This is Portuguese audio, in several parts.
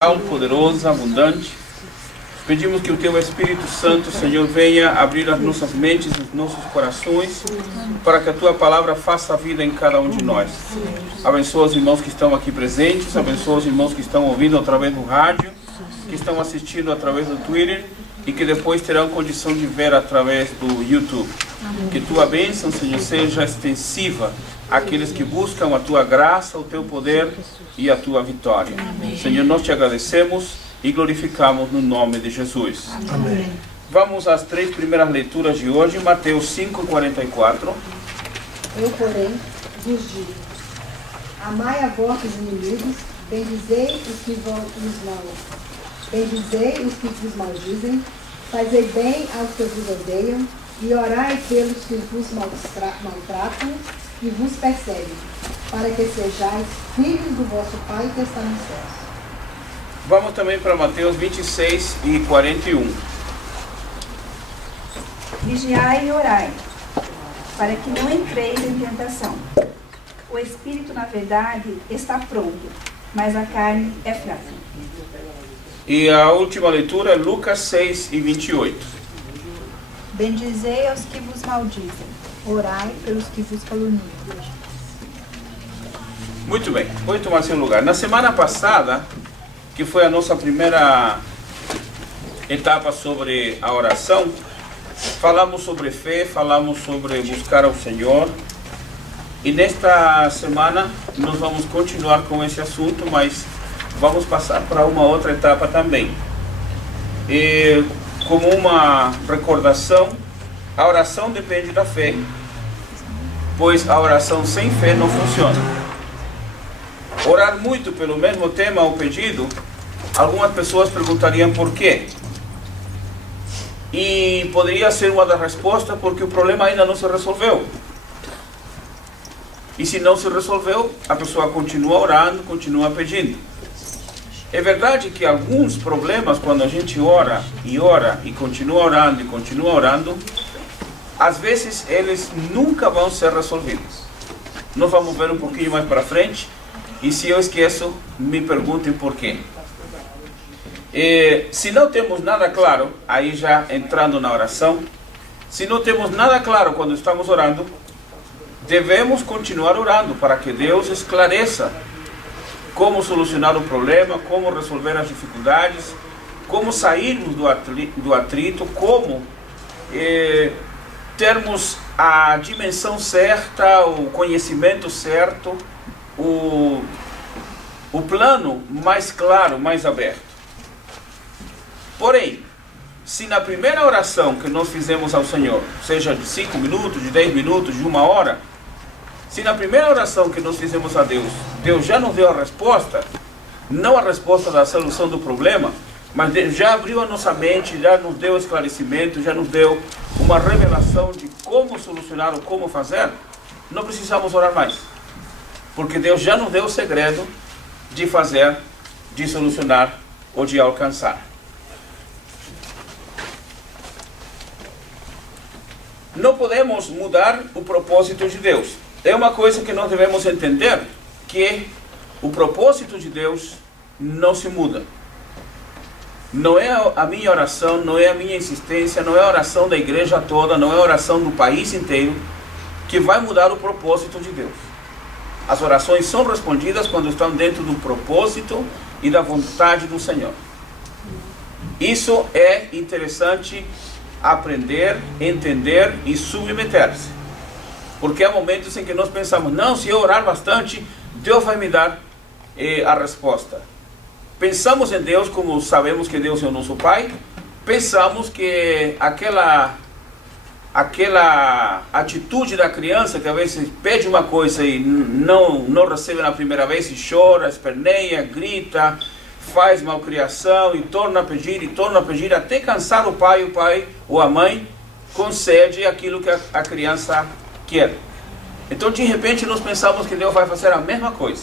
poderosa, abundante. Pedimos que o Teu Espírito Santo, Senhor, venha abrir as nossas mentes, os nossos corações, para que a Tua palavra faça vida em cada um de nós. Abençoa os irmãos que estão aqui presentes, abençoa os irmãos que estão ouvindo através do rádio, que estão assistindo através do Twitter e que depois terão condição de ver através do YouTube. Que Tua bênção, Senhor, seja extensiva àqueles que buscam a Tua graça, o Teu poder e a Tua vitória. Senhor, nós Te agradecemos e glorificamos no nome de Jesus. Amém. Vamos às três primeiras leituras de hoje, Mateus 5:44. Eu, porém, vos digo: amai a vossos inimigos, bendizei os que vos maldizem, fazei bem aos que vos odeiam, e orai pelos que vos maltratam e vos perseguem, para que sejais filhos do vosso Pai que está nos céus. Vamos também para Mateus 26:41. Vigiai e orai, para que não entreis em tentação. O espírito, na verdade, está pronto, mas a carne é fraca. E a última leitura é Lucas 6:28. Bendizei aos que vos maldizem, orai pelos que vos caluniam. Muito bem, pode tomar seu lugar. Na semana passada, que foi a nossa primeira etapa sobre a oração, falamos sobre fé, falamos sobre buscar ao Senhor. E nesta semana nós vamos continuar com esse assunto, mas vamos passar para uma outra etapa também. E como uma recordação, a oração depende da fé, pois a oração sem fé não funciona. Orar muito pelo mesmo tema ou pedido, algumas pessoas perguntariam por quê. E poderia ser uma das respostas porque o problema ainda não se resolveu. E se não se resolveu, a pessoa continua orando, continua pedindo. É verdade que alguns problemas, quando a gente ora e continua orando, às vezes eles nunca vão ser resolvidos. Nós vamos ver um pouquinho mais para frente. E se eu esqueço, me perguntem por quê. Se não temos nada claro, aí já entrando na oração, se não temos nada claro quando estamos orando, devemos continuar orando para que Deus esclareça como solucionar o problema, como resolver as dificuldades, como sairmos do atrito, como termos a dimensão certa, o conhecimento certo, o plano mais claro, mais aberto. Porém, se na primeira oração que nós fizemos ao Senhor, seja de 5 minutos, de 10 minutos, de 1 hora, se na primeira oração que nós fizemos a Deus, Deus já nos deu a resposta, não a resposta da solução do problema, mas Deus já abriu a nossa mente, já nos deu esclarecimento, já nos deu uma revelação de como solucionar ou como fazer, não precisamos orar mais. Porque Deus já nos deu o segredo de fazer, de solucionar ou de alcançar. Não podemos mudar o propósito de Deus. É uma coisa que nós devemos entender, que o propósito de Deus não se muda. Não é a minha oração, não é a minha insistência, não é a oração da igreja toda, não é a oração do país inteiro que vai mudar o propósito de Deus. As orações são respondidas quando estão dentro do propósito e da vontade do Senhor. Isso é interessante aprender, entender e submeter-se. Porque há momentos em que nós pensamos, não, se eu orar bastante, Deus vai me dar a resposta. Pensamos em Deus como sabemos que Deus é o nosso Pai, pensamos que aquela atitude da criança que às vezes pede uma coisa e não recebe na primeira vez e chora, esperneia, grita, faz malcriação e torna a pedir até cansar o pai ou a mãe concede aquilo que a criança quer. Então de repente nós pensamos que Deus vai fazer a mesma coisa.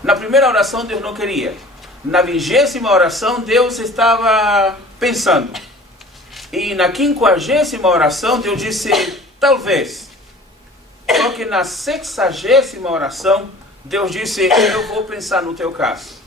Na primeira oração Deus não queria. Na 20ª oração Deus estava pensando. E na 50ª oração, Deus disse, talvez. Só que na 60ª oração, Deus disse, eu vou pensar no teu caso.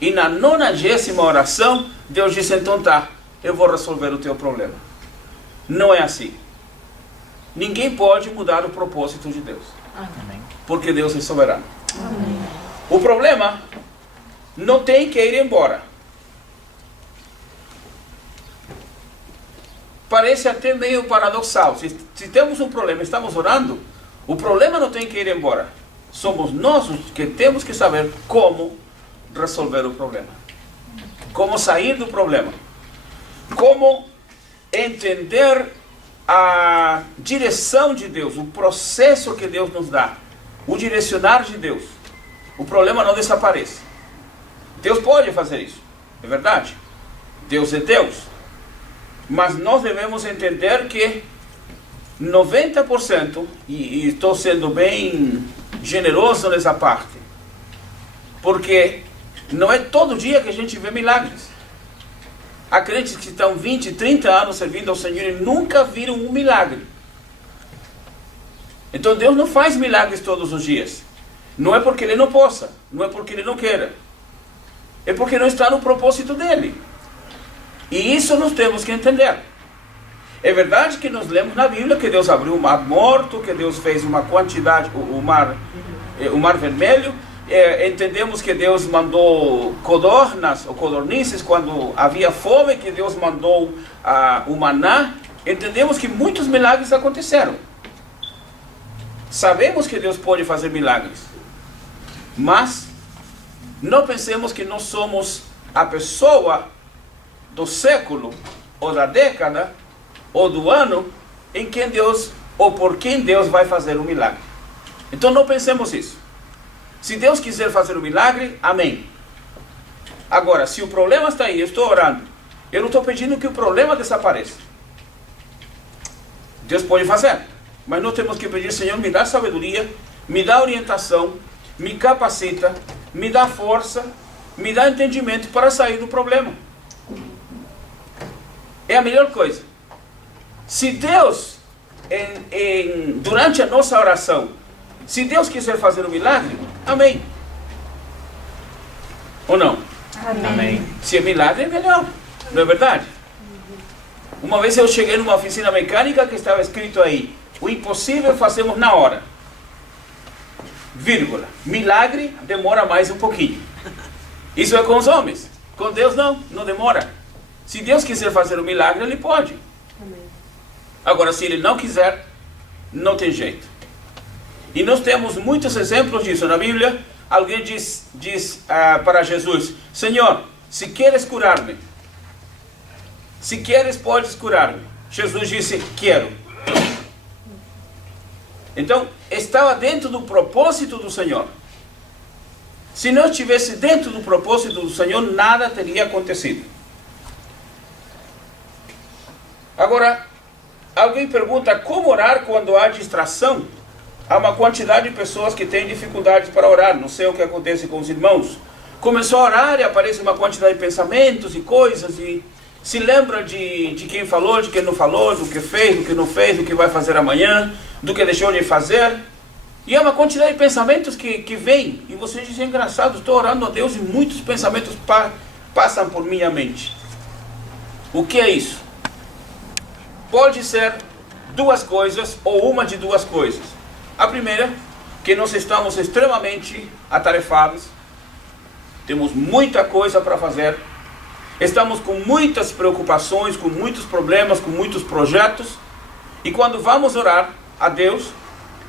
E na 90ª oração, Deus disse, então tá, eu vou resolver o teu problema. Não é assim. Ninguém pode mudar o propósito de Deus. Amém. Porque Deus é soberano. Amém. O problema não tem que ir embora. Parece até meio paradoxal. Se temos um problema, estamos orando, o problema não tem que ir embora. Somos nós os que temos que saber como resolver o problema. Como sair do problema. Como entender a direção de Deus, o processo que Deus nos dá, o direcionar de Deus. O problema não desaparece. Deus pode fazer isso, é verdade. Deus é Deus. Mas nós devemos entender que 90%, e estou sendo bem generoso nessa parte, porque não é todo dia que a gente vê milagres. Há crentes que estão 20, 30 anos servindo ao Senhor e nunca viram um milagre. Então Deus não faz milagres todos os dias. Não é porque Ele não possa, não é porque Ele não queira. É porque não está no propósito dEle. E isso nós temos que entender. É verdade que nós lemos na Bíblia que Deus abriu o mar morto, que Deus fez uma quantidade, o mar vermelho. Entendemos que Deus mandou codornas ou codornizes quando havia fome, que Deus mandou o maná. Entendemos que muitos milagres aconteceram. Sabemos que Deus pode fazer milagres. Mas não pensemos que nós somos a pessoa do século, ou da década, ou do ano, em quem Deus, ou por quem Deus vai fazer um milagre. Então não pensemos isso. Se Deus quiser fazer um milagre, amém. Agora, se o problema está aí, eu estou orando, eu não estou pedindo que o problema desapareça. Deus pode fazer, mas nós temos que pedir, Senhor, me dá sabedoria, me dá orientação, me capacita, me dá força, me dá entendimento para sair do problema. É a melhor coisa. Se Deus, durante a nossa oração, se Deus quiser fazer um milagre, amém. Ou não? Amém. Se é milagre, é melhor. Não é verdade? Uma vez eu cheguei numa oficina mecânica que estava escrito aí, o impossível fazemos na hora. Vírgula. Milagre demora mais um pouquinho. Isso é com os homens. Com Deus não demora. Se Deus quiser fazer um milagre, Ele pode. Amém. Agora, se Ele não quiser, não tem jeito. E nós temos muitos exemplos disso na Bíblia. Alguém diz para Jesus, Senhor, se queres curar-me, se queres, podes curar-me. Jesus disse, quero. Então, estava dentro do propósito do Senhor. Se não estivesse dentro do propósito do Senhor, nada teria acontecido. Agora, alguém pergunta como orar quando há distração? Há uma quantidade de pessoas que têm dificuldades para orar. Não sei o que acontece com os irmãos. Começou a orar e aparece uma quantidade de pensamentos e coisas. E se lembra de quem falou, de quem não falou, do que fez, do que não fez, do que vai fazer amanhã, do que deixou de fazer. E é uma quantidade de pensamentos que vem. E você diz, é engraçado, estou orando a Deus e muitos pensamentos passam por minha mente. O que é isso? Pode ser duas coisas ou uma de duas coisas. A primeira, que nós estamos extremamente atarefados, temos muita coisa para fazer, estamos com muitas preocupações, com muitos problemas, com muitos projetos, e quando vamos orar a Deus,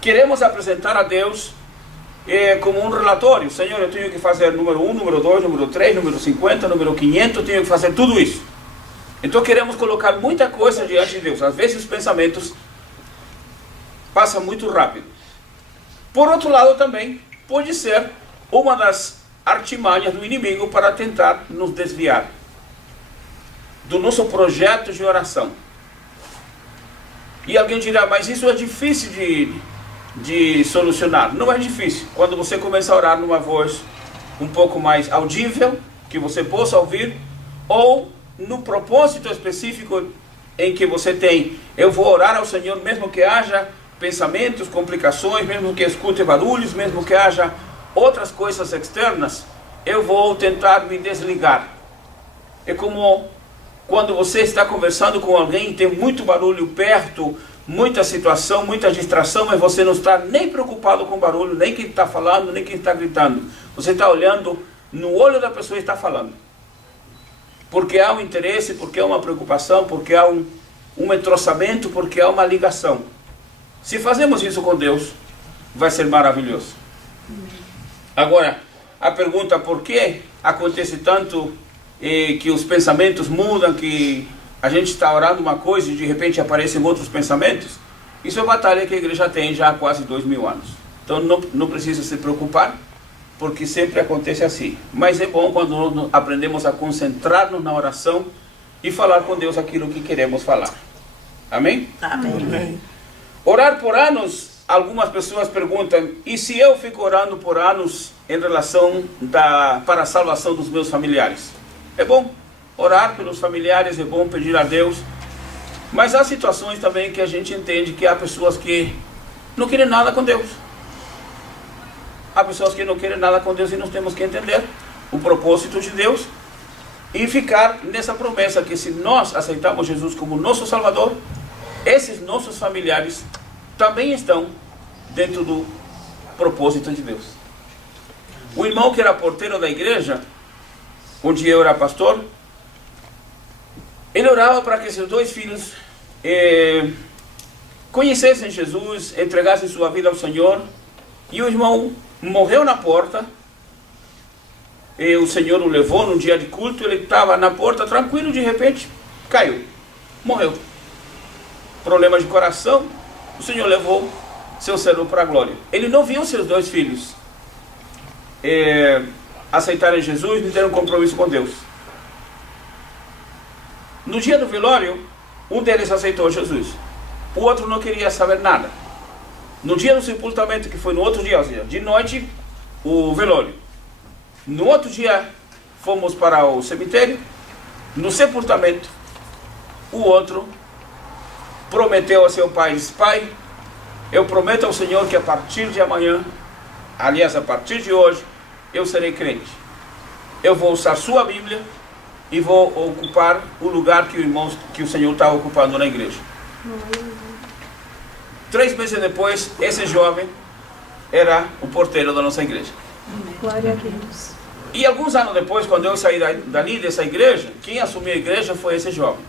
queremos apresentar a Deus como um relatório. Senhor, eu tenho que fazer número 1, número 2, número 3, número 50, número 500, eu tenho que fazer tudo isso. Então queremos colocar muita coisa diante de Deus. Às vezes os pensamentos passam muito rápido. Por outro lado também, pode ser uma das artimanhas do inimigo para tentar nos desviar do nosso projeto de oração. E alguém dirá, mas isso é difícil de solucionar. Não é difícil. Quando você começa a orar numa voz um pouco mais audível, que você possa ouvir, ou no propósito específico em que você tem, eu vou orar ao Senhor mesmo que haja pensamentos, complicações, mesmo que escute barulhos, mesmo que haja outras coisas externas, eu vou tentar me desligar. É como quando você está conversando com alguém, tem muito barulho perto, muita situação, muita distração, mas você não está nem preocupado com o barulho, nem quem está falando, nem quem está gritando. Você está olhando no olho da pessoa que está falando. Porque há um interesse, porque há uma preocupação, porque há um entroçamento, porque há uma ligação. Se fazemos isso com Deus, vai ser maravilhoso. Agora, a pergunta por que acontece tanto que os pensamentos mudam, que a gente está orando uma coisa e de repente aparecem outros pensamentos? Isso é uma batalha que a igreja tem já há quase 2000 anos. Então não precisa se preocupar, porque sempre acontece assim. Mas é bom quando aprendemos a concentrar-nos na oração e falar com Deus aquilo que queremos falar. Amém? Amém. Orar por anos, algumas pessoas perguntam, e se eu fico orando por anos em relação para a salvação dos meus familiares? É bom orar pelos familiares, é bom pedir a Deus, mas há situações também que a gente entende que há pessoas que não querem nada com Deus. Há pessoas que não querem nada com Deus e nós temos que entender o propósito de Deus e ficar nessa promessa que se nós aceitamos Jesus como nosso Salvador, esses nossos familiares também estão dentro do propósito de Deus. O irmão que era porteiro da igreja, onde eu era pastor, ele orava para que seus dois filhos conhecessem Jesus, entregassem sua vida ao Senhor, e o irmão morreu na porta, e o Senhor o levou num dia de culto, ele estava na porta tranquilo, de repente caiu, morreu. Problema de coração, o Senhor levou seu servo para a glória. Ele não viu seus dois filhos aceitarem Jesus, nem ter um compromisso com Deus. No dia do velório, um deles aceitou Jesus, o outro não queria saber nada. No dia do sepultamento, que foi no outro dia, ou seja, de noite, o velório. No outro dia, fomos para o cemitério. No sepultamento, o outro prometeu a seu pai, disse: pai, eu prometo ao Senhor que a partir de amanhã, aliás, a partir de hoje, eu serei crente. Eu vou usar sua Bíblia e vou ocupar o lugar que o Senhor está ocupando na igreja. 3 meses depois, esse jovem era o porteiro da nossa igreja. Glória a Deus. E alguns anos depois, quando eu saí dali dessa igreja, quem assumiu a igreja foi esse jovem.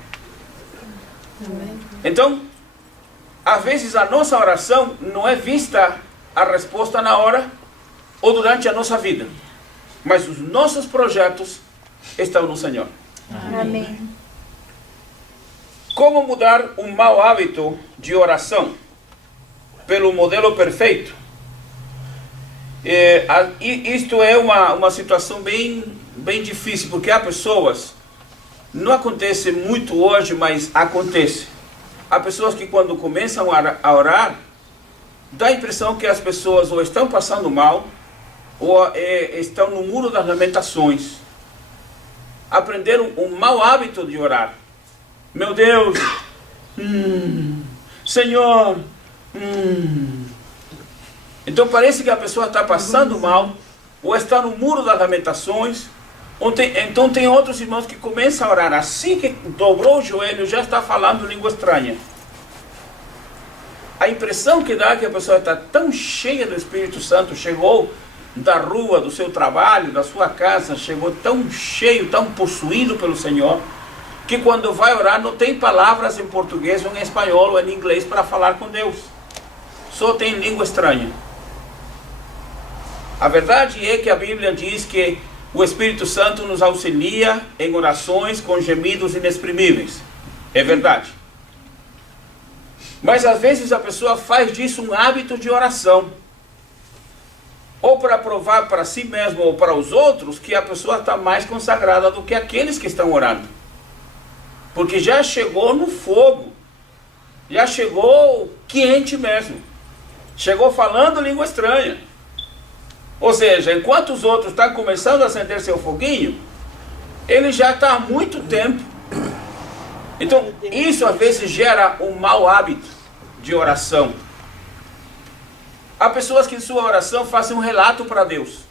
Amém. Então, às vezes a nossa oração não é vista a resposta na hora ou durante a nossa vida, mas os nossos projetos estão no Senhor. Amém. Como mudar um mau hábito de oração pelo modelo perfeito? Isto é uma situação bem difícil, porque há pessoas, não acontece muito hoje, mas acontece. Há pessoas que quando começam a orar, dá a impressão que as pessoas ou estão passando mal, ou estão no muro das lamentações. Aprenderam um mau hábito de orar. Meu Deus, Senhor, Então parece que a pessoa está passando mal, ou está no muro das lamentações. Então tem outros irmãos que começam a orar, assim que dobrou o joelho, já está falando língua estranha. A impressão que dá é que a pessoa está tão cheia do Espírito Santo, chegou da rua, do seu trabalho, da sua casa, chegou tão cheio, tão possuído pelo Senhor, que quando vai orar não tem palavras em português ou em espanhol ou em inglês para falar com Deus. Só tem língua estranha. A verdade é que a Bíblia diz que o Espírito Santo nos auxilia em orações com gemidos inexprimíveis. É verdade. Mas às vezes a pessoa faz disso um hábito de oração. Ou para provar para si mesmo ou para os outros que a pessoa está mais consagrada do que aqueles que estão orando. Porque já chegou no fogo. Já chegou quente mesmo. Chegou falando língua estranha. Ou seja, enquanto os outros estão começando a acender seu foguinho, ele já está há muito tempo. Então, isso às vezes gera um mau hábito de oração. Há pessoas que em sua oração fazem um relato para Deus.